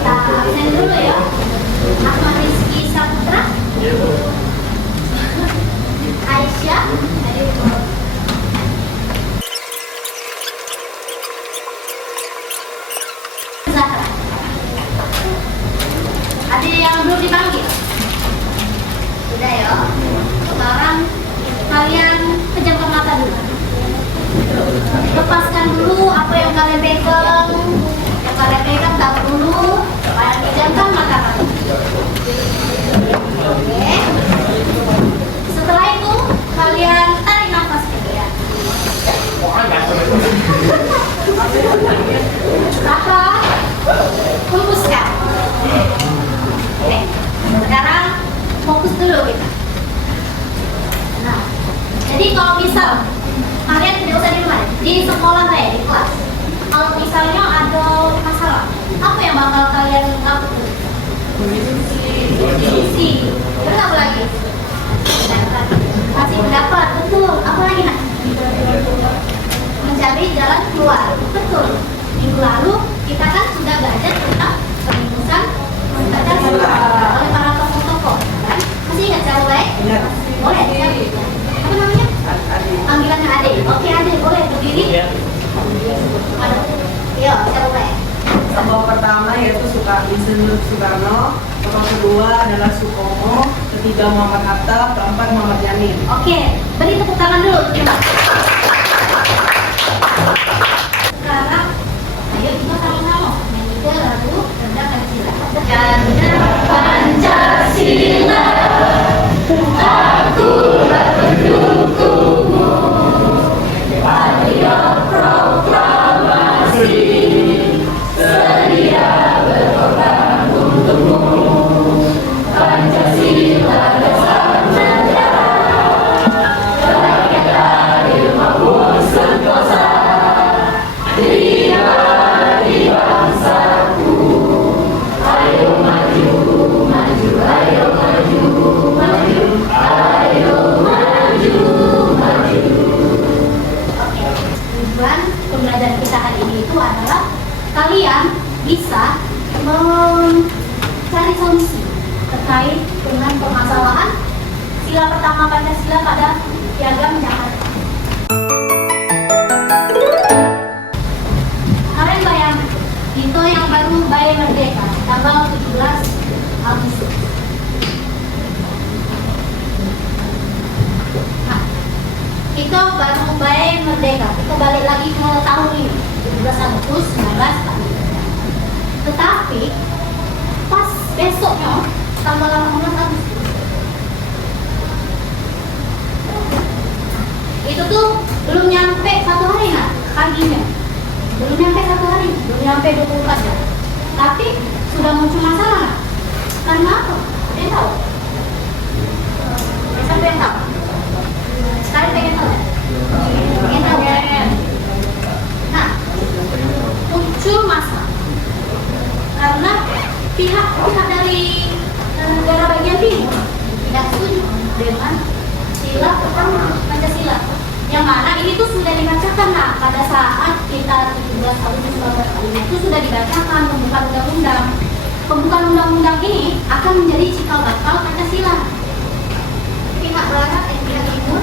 kita absen dulu ya. Ahmad Rizky Saputra, Aisyah, Zahra. Ada yang belum dipanggil? Sudah ya. Sekarang kalian pejamkan mata dulu. Lepaskan dulu apa yang kalian pegang. Yang kalian pegang taruh dulu. Kalian pejamkan mata kalian. Oke. Setelah itu kalian tarik nafas dulu ya. Rata, hembuskan. Oke. Sekarang fokus dulu kita. Nah, jadi kalau misal kalian tidak usah di rumah, di sekolah saya, di kelas. Kalau misalnya ada masalah, apa yang bakal kalian lakukan? Diskusi. Terus apa lagi? Kasih pendapat, betul. Apa lagi nak? Mencari jalan keluar, betul. Minggu lalu kita kan sudah belajar tentang perumusan Pancasila oleh para tokoh-tokoh, kan? Masih ingat saya boleh? Boleh. Apa namanya? Panggilannya Ade. Oke Ade, boleh berdiri? Iya, saya boleh. Tokoh pertama yaitu Insinyur Soekarno, tokoh kedua adalah Sukomo, ketiga Muhammad Hatta, keempat Muhammad Yamin. Oke, beri tepuk tangan dulu. Sekarang, ayo kita sama-sama menyanyikan lagu Ganda Pancasila. Ganda Pancasila, akulah pendukungmu. Ayo proklamasi, sedia berkorban untukmu. Pancasila dasar negara, rakyat adil maupun sentosa, terima di bangsaku. Ayo maju, maju, ayo maju, maju, ayo maju, maju. Oke, tujuan pembelajaran kita hari ini itu adalah kalian bisa mencari solusi terkait dengan permasalahan sila pertama Pancasila pada Piagam Jakarta. Kalian bayangkan, itu yang baru bayi merdeka tanggal 17 Agustus. Nah, kita baru bayi merdeka. Kita balik lagi ke tahun ini, 17 Agustus 1945. Tetapi pas besoknya tanggal 18 Agustus itu tuh belum nyampe 1 hari nak paginya, belum nyampe 1 hari, belum nyampe 24 jam, tapi sudah muncul masalah nak. Karena apa? Ada yang tahu? Siapa yang tahu? Kalian pengen tahu? Pengen tahu? Nah, muncul masalah karena pihak dari negara bagian timur tidak setuju dengan sila pertama Pancasila, yang mana ini tuh sudah dibacakan nah pada saat kita 17 Agustus 1945 itu sudah dibacakan pembukaan undang-undang. Pembukaan undang-undang ini akan menjadi cikal bakal Pancasila. Pihak barat pihak timur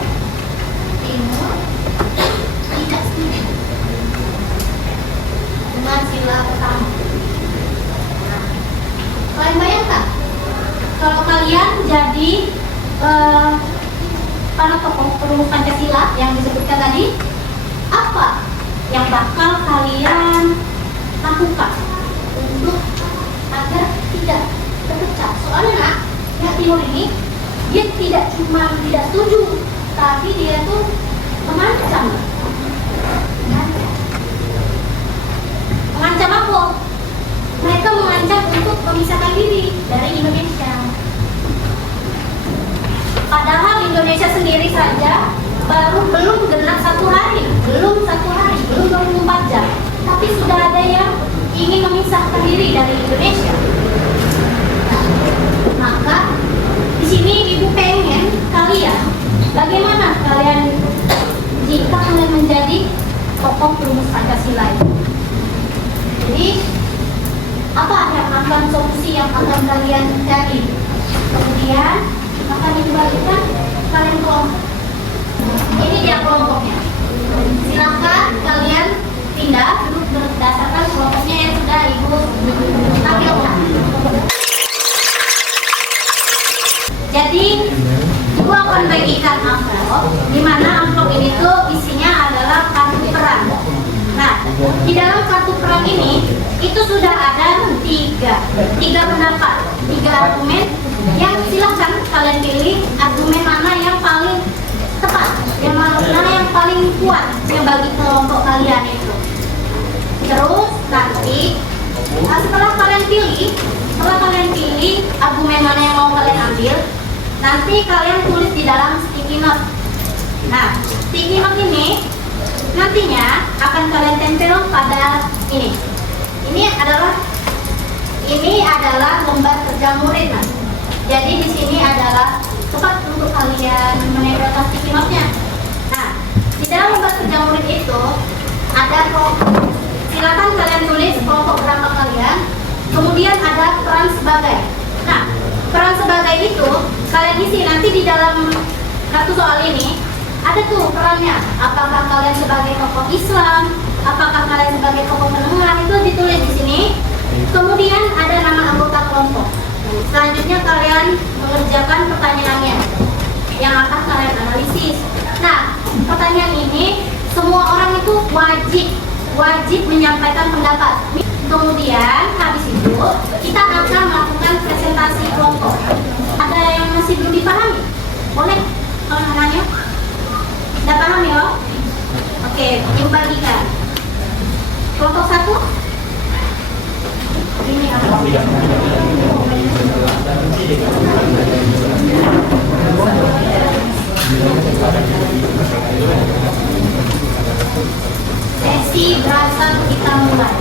tidak setuju dengan sila pertama. Kalian bayangkan kalau kalian jadi para tokoh perumus Pancasila yang disebutkan tadi, apa yang bakal kalian lakukan untuk agar tidak terpecah? Soalnya nak, pihak timur ini dia tidak cuma tidak setuju, tapi dia tuh mengancam. Mengancam apa? Mereka mengancam untuk memisahkan diri dari Indonesia. Padahal Indonesia sendiri saja belum genap 1 hari, belum 24 jam, tapi sudah ada yang ingin memisahkan diri dari Indonesia. Nah, maka di sini ibu pengen kalian bagaimana kalian jika kalian menjadi tokoh perumus Pancasila itu? Jadi apa yang akan solusi yang akan kalian cari? Kemudian akan dikembalikan kalian kelompok. Ini dia kelompoknya. Silakan kalian pindah duduk berdasarkan kelompoknya yang sudah ibu tampilkan. Jadi ibu akan bagikan amplop, di mana amplop ini tuh isinya adalah kartu peran. Nah, di dalam kartu peran ini itu sudah ada tiga pendapat, 3 argumen yang silahkan kalian pilih argumen mana yang paling tepat, yang mana yang paling kuat yang bagi kelompok kalian itu. Terus nanti setelah kalian pilih argumen mana yang mau kalian ambil, nanti kalian tulis di dalam sticky note. Nah, sticky note ini nantinya akan kalian tempel pada ini. Ini adalah lembar kerja murid. Nah. Jadi di sini adalah tempat untuk kalian menempelkan sticky note-nya. Nah, di dalam lembar kerja murid itu ada kelompok. Silakan kalian tulis kelompok berapa kalian. Kemudian ada peran sebagai. Nah, peran sebagai itu kalian isi nanti di dalam kartu soal ini. Ada tuh perannya. Apakah kalian sebagai tokoh Islam? Apakah kalian sebagai tokoh menengah? Itu ditulis di sini. Kemudian ada nama anggota kelompok. Selanjutnya kalian mengerjakan pertanyaannya yang akan kalian analisis. Nah, pertanyaan ini semua orang itu wajib menyampaikan pendapat. Kemudian habis itu kita akan melakukan presentasi kelompok. Ada yang masih belum dipahami? Boleh kalau namanya? Sudah paham ya? Oke, ibu bagikan. Kelompok 1. Ini apa? Sesi berasal kita mulai.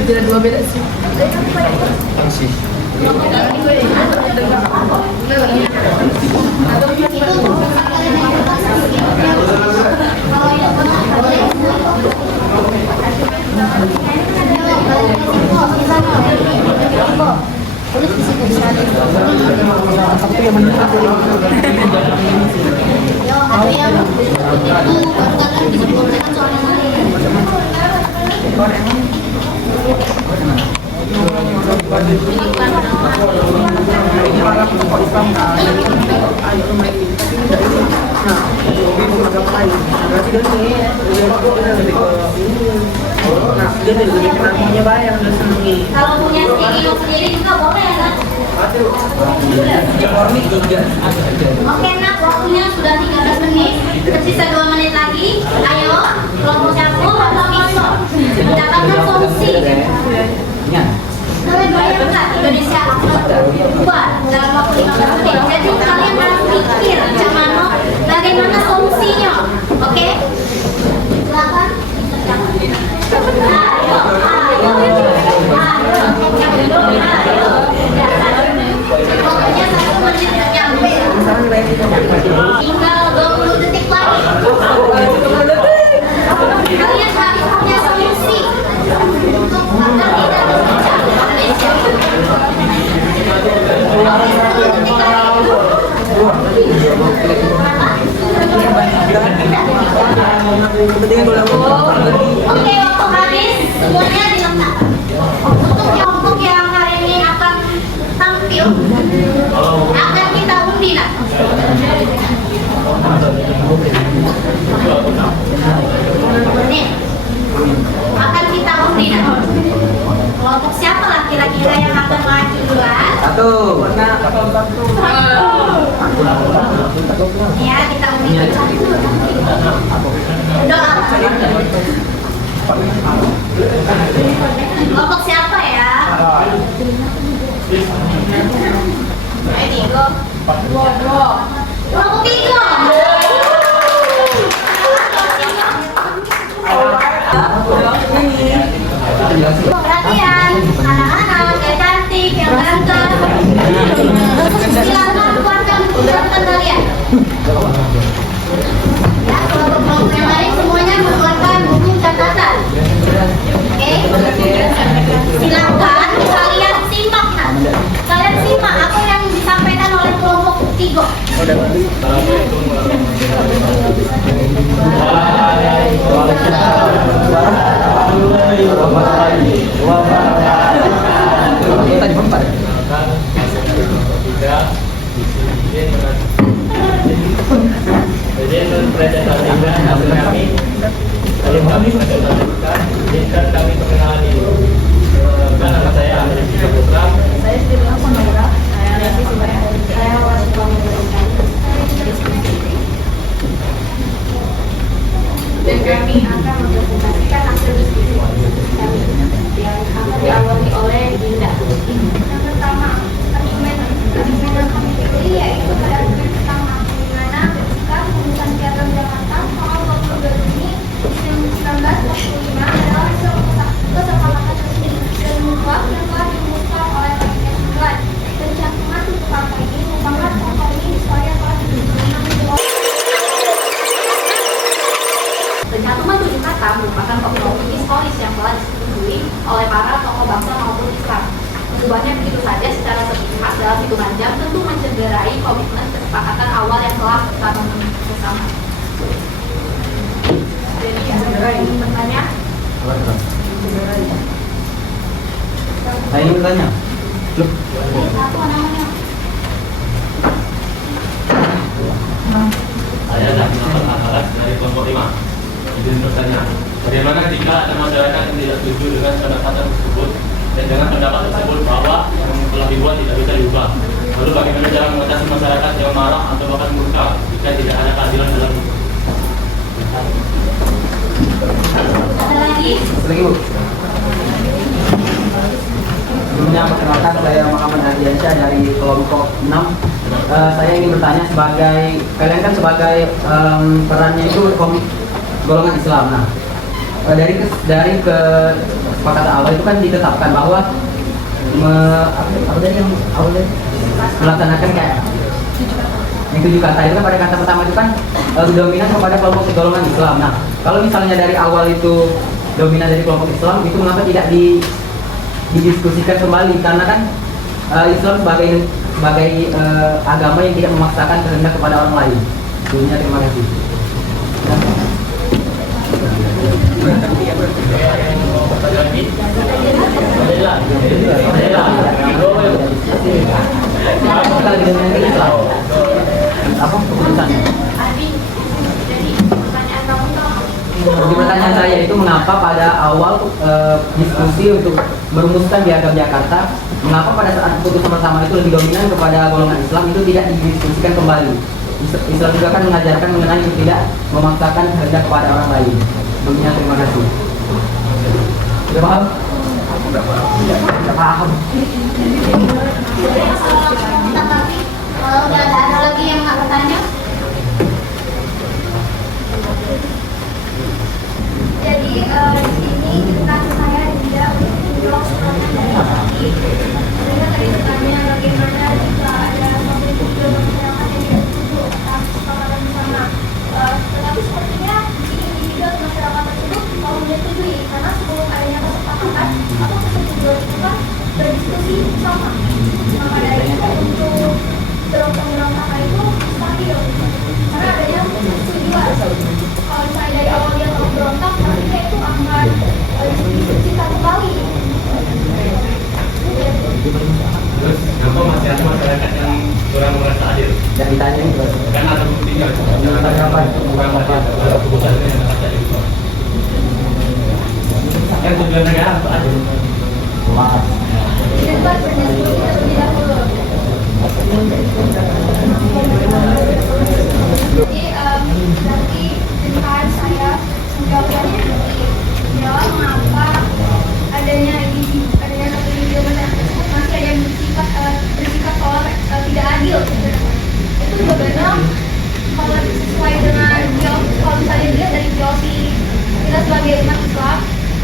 Tidak dua beda sih. Kalau punya video sendiri juga boleh kan? Oke nak, waktunya sudah 13 menit, tersisa 2 menit lagi. Ayo, kelompok 1 atau bisa mendapatkan solusi. Kalian bayangkan Indonesia bubar dalam waktu 15 menit. Jadi kalian harus pikir bagaimana solusinya. Oke? Silakan. Pokoknya 1 menit nyampe. Tinggal 20 detik lagi. Kalian harus punya solusi untuk agar tidak terpecah Indonesia. 10 detik lagi. Oke, waktu habis semuanya dilengkap. Untuk yang hari ini akan tampil akan kita undi nak. Nih, Ya, kita undi doa. Kelompok siapa ya? Ini go. Kelompok tiga. Perhatian, anak-anak yang cantik, yang ganteng. Silakan keluarkan catatan kalian. Ya, kelompok yang lain semuanya mengeluarkan buku catatan. Oke, silakan kalian simak. Nah, kalian simak apa yang disampaikan oleh kelompok tiga. Kami perkenalan diri. Nama saya Andri Putra. Saya Siti Putra. Saya Lesti Subaya. Saya Wasita Menggunakan. Dan kami akan mempresentasikan hasil diskusi kami yang akan diawali oleh Dinda. Yang pertama, argumen kami pilih yaitu pada argumen pertama, di mana jika pembukaan Piagam Jakarta tanggal 22 Juni 1945 adalah kesepakatan resmi dan mutlak yang telah diumumkan oleh Presiden Bulan. Pencantuman tujuh partai ini merupakan kompromi historia yang telah dilakukan. Pencantuman tujuh kata merupakan kompromi historis yang telah disetujui oleh para tokoh bangsa maupun Islam. Mengubahnya begitu saja secara sepihak dalam hitungan jam tentu mencederai komitmen kesepakatan awal yang telah kita bangun bersama. Jadi ada yang ingin bertanya? Saya ingin bertanya. Apa namanya? Saya adalah Muhammad Ahmad dari kelompok 5. Izin bertanya, bagaimana jika ada masyarakat yang tidak setuju dengan kesepakatan tersebut dan dengan pendapat tersebut bahwa yang telah dibuat tidak bisa diubah? Lalu bagaimana cara mengatasi masyarakat yang marah atau bahkan murka jika tidak ada keadilan dalam itu? Ada lagi? Lagi Bu. Sebelumnya perkenalkan saya Muhammad Ardiansyah dari kelompok 6. Saya ingin bertanya sebagai kalian kan sebagai perannya itu golongan Islam. Nah, dari kesepakatan awal itu kan ditetapkan bahwa melaksanakan kayak yang 7 kata itu kan pada kata pertama itu kan dominan kepada kelompok golongan Islam. Nah, kalau misalnya dari awal itu dominan dari kelompok Islam, itu mengapa tidak didiskusikan kembali? Karena kan Islam sebagai agama yang tidak memaksakan kehendak kepada orang lain. Dunia, terima kasih. Kita lagi dengan Islam. Apa keputusannya? Jadi pertanyaan kamu itu apa? Jadi pertanyaan saya itu mengapa pada awal diskusi untuk merumuskan Piagam Jakarta, mengapa pada saat keputusan pertama itu lebih dominan kepada golongan Islam itu tidak didiskusikan kembali? Islam juga kan mengajarkan mengenai tidak memaksakan kehendak kepada orang lain. Dunia, terima kasih. Sudah paham? Sudah paham. Kalau nggak ada lagi yang nggak bertanya, jadi di sini cerita saya tidak menjawab pertanyaan dari tadi. Saya tadi bertanya bagaimana jika ada suatu tujuan masyarakat yang tidak setuju atas kesepakatan bersama. Tetapi sepertinya di sini individu atau masyarakat tersebut mau menyetujui karena sebelum adanya kesepakatan atau persetujuan itu kan berdiskusi bersama. Maka dari itu untuk berontak-berontak itu mustahil karena adanya persetujuan. Kalau misalnya dari awal dia mau berontak, nantinya itu akan didiskusikan kembali. Terus, kenapa masih ada masyarakat yang kurang merasa adil? Dan ditanya juga. Kan ada buktinya. Tanya apa? Kurang adil. Ada keputusannya yang merasa adil. Yang tujuan negara untuk adil. Maaf. Jadi berdiskusi terlebih dahulu. Jadi nanti ceritakan saya jawabannya nanti jawab mengapa adanya satu video masih ada yang bersikap seolah tidak adil. Itu sebenarnya kalau sesuai dengan kalau misalnya dilihat dari teori kita sebagai umat Islam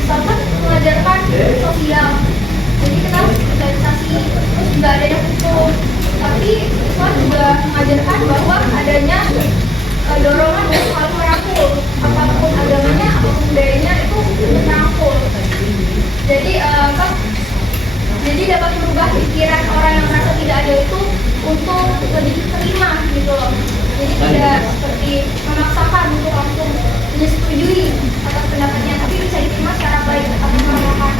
kan mengajarkan sosial. Jadi kita sosialisasi, terus juga adanya hukum. Tapi Islam juga mengajarkan bahwa adanya dorongan untuk saling merangkul, apapun agamanya, apapun budayanya itu merangkul. Jadi dapat merubah pikiran orang yang merasa tidak adil itu untuk lebih terima gitu loh. Jadi tidak seperti memaksakan untuk langsung menyetujui atas pendapatnya, tapi bisa diterima secara baik atau perlahan.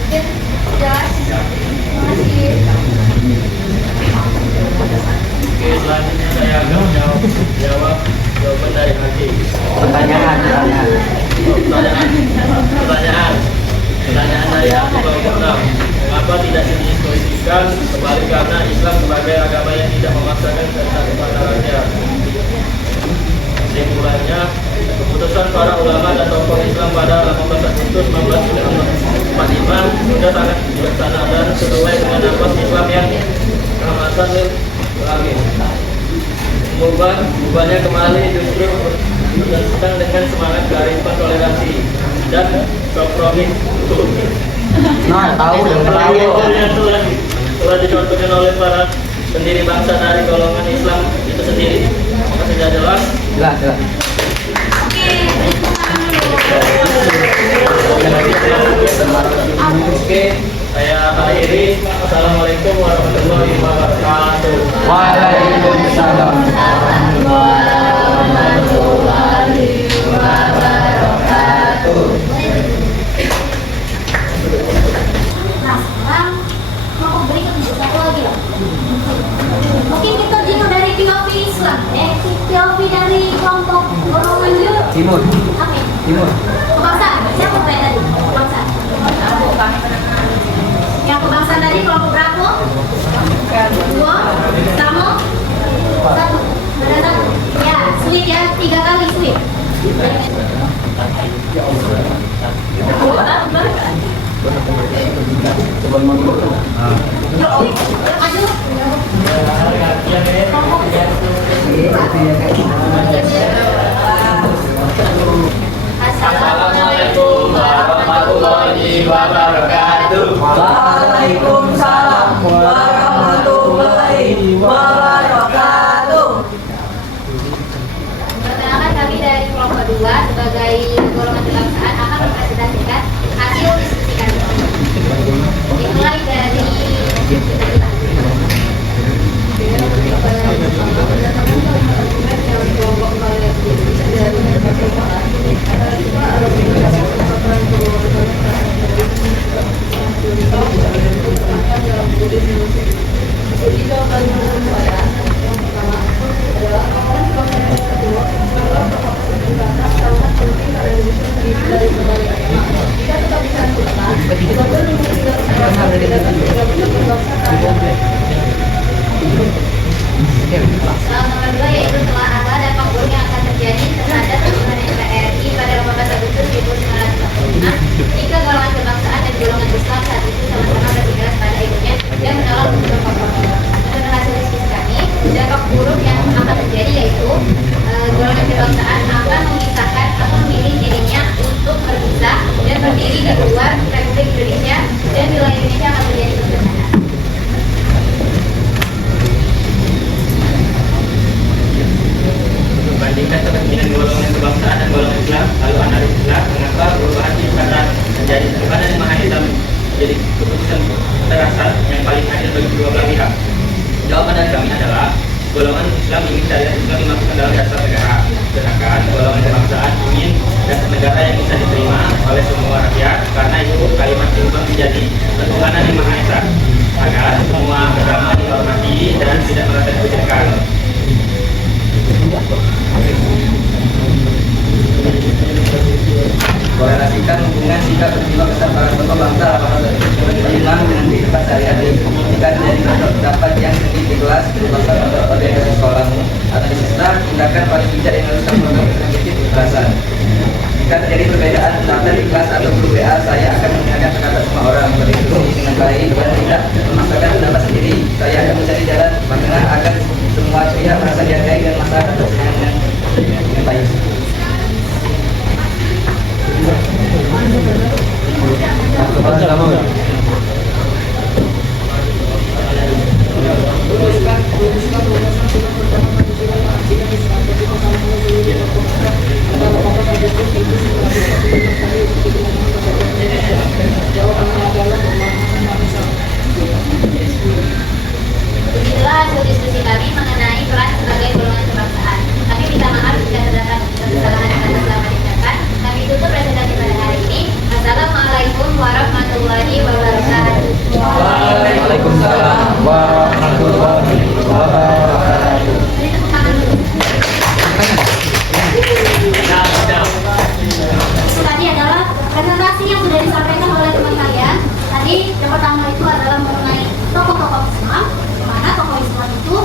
Mungkin jelas. Terima kasih. Oke, selanjutnya saya akan jawab jawaban dari Haji. Pertanyaan. Pertanyaan dari Haji kelompok 6. Mengapa tidak didiskusikan kembali karena Islam sebagai agama yang tidak memaksakan serta kepada rakyat? Kesimpulannya, keputusan para ulama dan tokoh Islam pada 18 Agustus 1945 sudah sangat bijaksana dan sesuai dengan nafas Islam yang rahmatan lil alamin. Ubahnya kembali justru bertentangan dengan semangat kearifan toleransi dan kompromi. Nah, tahu dong, tahu. Yang telah dicontohkan oleh para pendiri bangsa dari golongan Islam itu sendiri. Maka sudah jelas. Jelas. Oke, saya akhiri. Assalamualaikum warahmatullahi wabarakatuh. Waalaikumsalam. Nah, sekarang mau aku berikan satu lagi loh. Mungkin kita jika dari POV Islam, POV dari kelompok golongan Timur. apa ya? Timur. Kebangsaan. Siapa yang tadi? Kebangsaan. Yang kebangsaan tadi kelompok berapa? 2, sama 1. Ada 1. Ya, sweet ya, 3 kali sweet. Maju. Assalamualaikum warahmatullahi wabarakatuh. Waalaikumsalam warahmatullahi wabarakatuh. Perkenalkan kami dari kelompok 2 sebagai golongan kebangsaan akan mempresentasikan hasil diskusi kami. Dimulai dari nomor 2 yaitu telah ada dampak buruk yang akan terjadi terhadap hubungan NKRI pada 18 Agustus 1945 jika golongan kebangsaan dan golongan Islam saat itu sama-sama bersikeras pada ibunya dan menolak untuk kompromi. Menurut hasil diskusi kami, dampak buruk yang akan terjadi yaitu golongan kebangsaan akan memisahkan atau memilih dirinya untuk berpisah dan berdiri di luar Republik Indonesia dan wilayah Indonesia akan menjadi berbeda. Bandingkan kepentingan golongan kebangsaan dan golongan Islam, lalu analisislah mengapa perubahan ini karena terjadi karena Maha Islam jadi keputusan terasal yang paling adil bagi kedua belah pihak. Jawaban dari kami adalah golongan Islam ingin syariat Islam dimasukkan dalam dasar negara, sedangkan golongan kebangsaan ingin dasar negara yang bisa diterima oleh semua rakyat. Karena itu kalimat berubah menjadi ketuhanan yang Maha Esa agar semua agama dihormati dan tidak merasa dikucilkan. Korelasikan hubungan sikap berjiwa besar para tokoh bangsa dengan kehidupan sehari-hari. Jika terjadi dapat yang sedikit kelas sudah disampaikan oleh teman kalian. Tadi yang pertama itu adalah mengenai tokoh-tokoh Islam, di mana tokoh Islam itu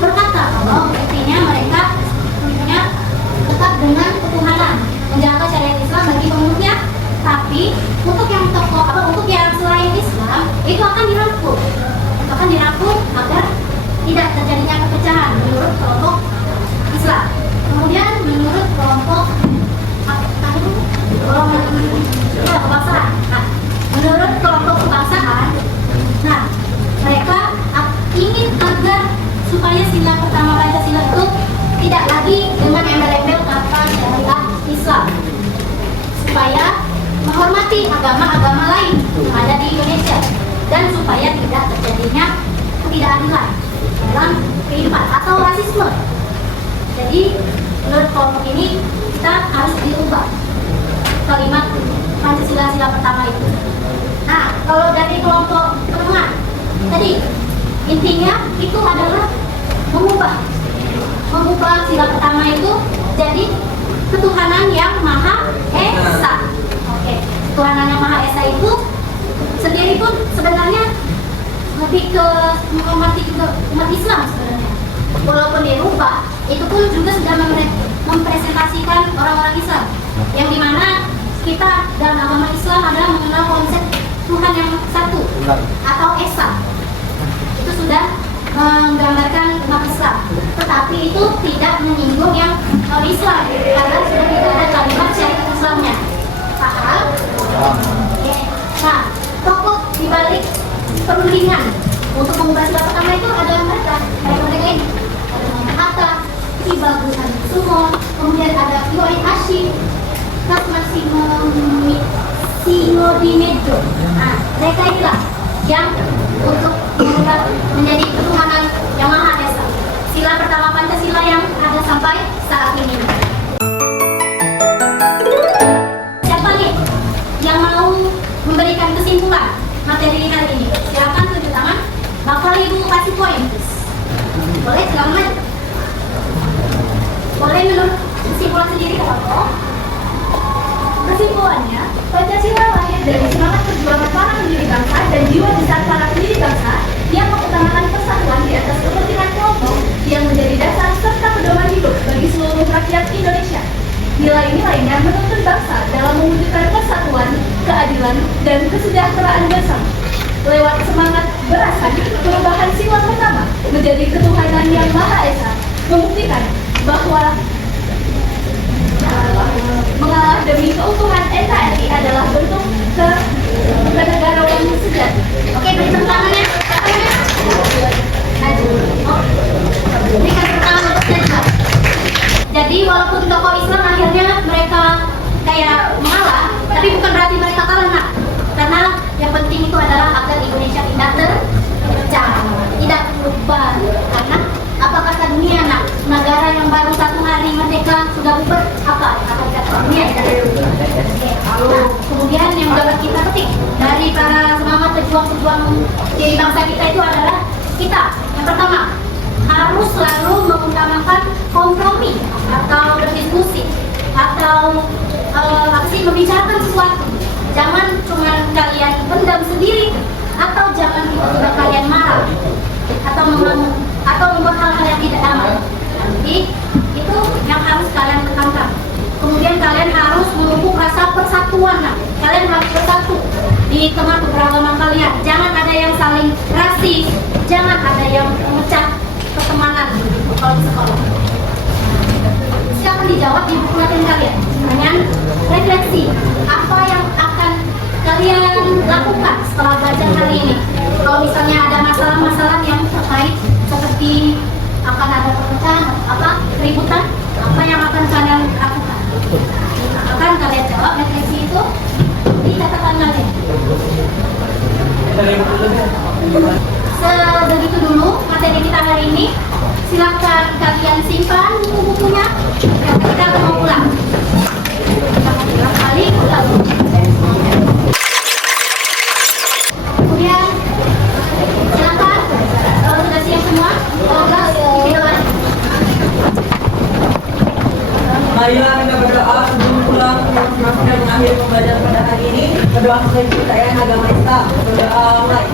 berkata kalau intinya mereka punya tetap dengan ketuhanan, menjaga syariat Islam bagi pemeluknya. Tapi untuk yang untuk yang selain Islam itu akan dirangkul agar tidak terjadinya kepecahan menurut kelompok Islam. Kemudian menurut kelompok kebangsaan. Nah, menurut kelompok kebangsaan, nah mereka ingin agar supaya sila pertama Pancasila itu tidak lagi dengan embel-embel kata syariat Islam, supaya menghormati agama-agama lain yang ada di Indonesia dan supaya tidak terjadinya ketidakadilan dalam kehidupan atau rasisme. Jadi menurut kelompok ini kita harus diubah kalimat Pancasila sila pertama itu. Nah, kalau dari kelompok menengah tadi intinya itu adalah mengubah sila pertama itu jadi ketuhanan yang Maha Esa. Oke, ketuhanan yang Maha Esa itu sendiri pun sebenarnya lebih ke menghormati juga umat Islam sebenarnya. Walaupun dirubah, itu pun juga sudah mempresentasikan orang-orang Islam, yang dimana kita dalam agama Islam adalah mengenal konsep Tuhan yang satu atau Esa. Itu sudah menggambarkan umat Islam, tetapi itu tidak menyinggung yang non-Islam karena sudah tidak ada kalimat syariat Islamnya. Paham? Oke. Nah, tokoh dibalik perundingan untuk mengubah sila pertama itu adalah mereka ini. Ada Muhammad Hatta, Ki Bagus Sumo, kemudian ada Kiai Hashim, Sinodimedo. Nah, mereka inilah yang untuk menjadi ketuhanan yang Maha Esa. Sila pertama Pancasila yang ada sampai saat ini. Siapa nih yang mau memberikan kesimpulan materi hari ini? Silakan tunjuk tangan. Bakal ibu kasih poin. Boleh, silakan. Boleh menurut kesimpulan sendiri kalau kesimpulannya, Pancasila lahir dari semangat perjuangan para pendiri bangsa dan jiwa besar para pendiri bangsa yang mengutamakan persatuan di atas kepentingan kelompok yang menjadi dasar serta pedoman hidup bagi seluruh rakyat Indonesia. Nilai-nilainya menuntun bangsa dalam mewujudkan persatuan, keadilan, dan kesejahteraan bersama. Lewat semangat berasan, perubahan sila pertama menjadi ketuhanan yang Maha Esa, membuktikan bahwa mengalah demi keutuhan NKRI adalah bentuk kenegarawanan sejati. Oke, beri tepuk tangannya. Berikan tepuk tangan untuk Najwa. Jadi walaupun tokoh Islam akhirnya mereka kayak mengalah, tapi bukan berarti mereka kalah, nak. Karena yang penting itu adalah agar Indonesia tidak terpecah, tidak berubah. Karena apa kata dunia, nak? Negara yang baru 1 hari merdeka sudah bubar, apa kata dunia? Nah, kemudian yang dapat kita petik dari para semangat pejuang-pejuang jadi bangsa kita itu adalah kita. Yang pertama, harus selalu mengutamakan kompromi atau berdiskusi atau membicarakan sesuatu. Jangan cuma kalian pendam sendiri atau jangan tiba-tiba kalian marah atau mengamuk atau membuat hal-hal yang tidak aman. Jadi itu yang harus kalian tekankan. Kemudian kalian harus memupuk rasa persatuan. Nah, kalian harus bersatu di tengah keberagaman kalian. Jangan ada yang saling rasis, jangan ada yang memecah pertemanan kalau di sekolah. Silakan dijawab di buku latihan kalian dengan refleksi apa yang akan kalian lakukan setelah belajar hari ini. Kalau misalnya ada masalah-masalah yang terkait seperti akan ada perpecahan, keributan, apa yang akan kalian lakukan? Akan kalian jawab refleksi itu di catatan kalian. Sebegitu dulu materi kita hari ini. Silakan kalian simpan buku-bukunya. Kita akan mau pulang. Kali pulang. Kemudian silakan kalau sudah siap semua, Marilah kita berdoa sebelum pulang untuk mengakhiri pembelajaran pada hari ini. berdoa sesuai kepercayaan agama Islam. Berdoa mulai.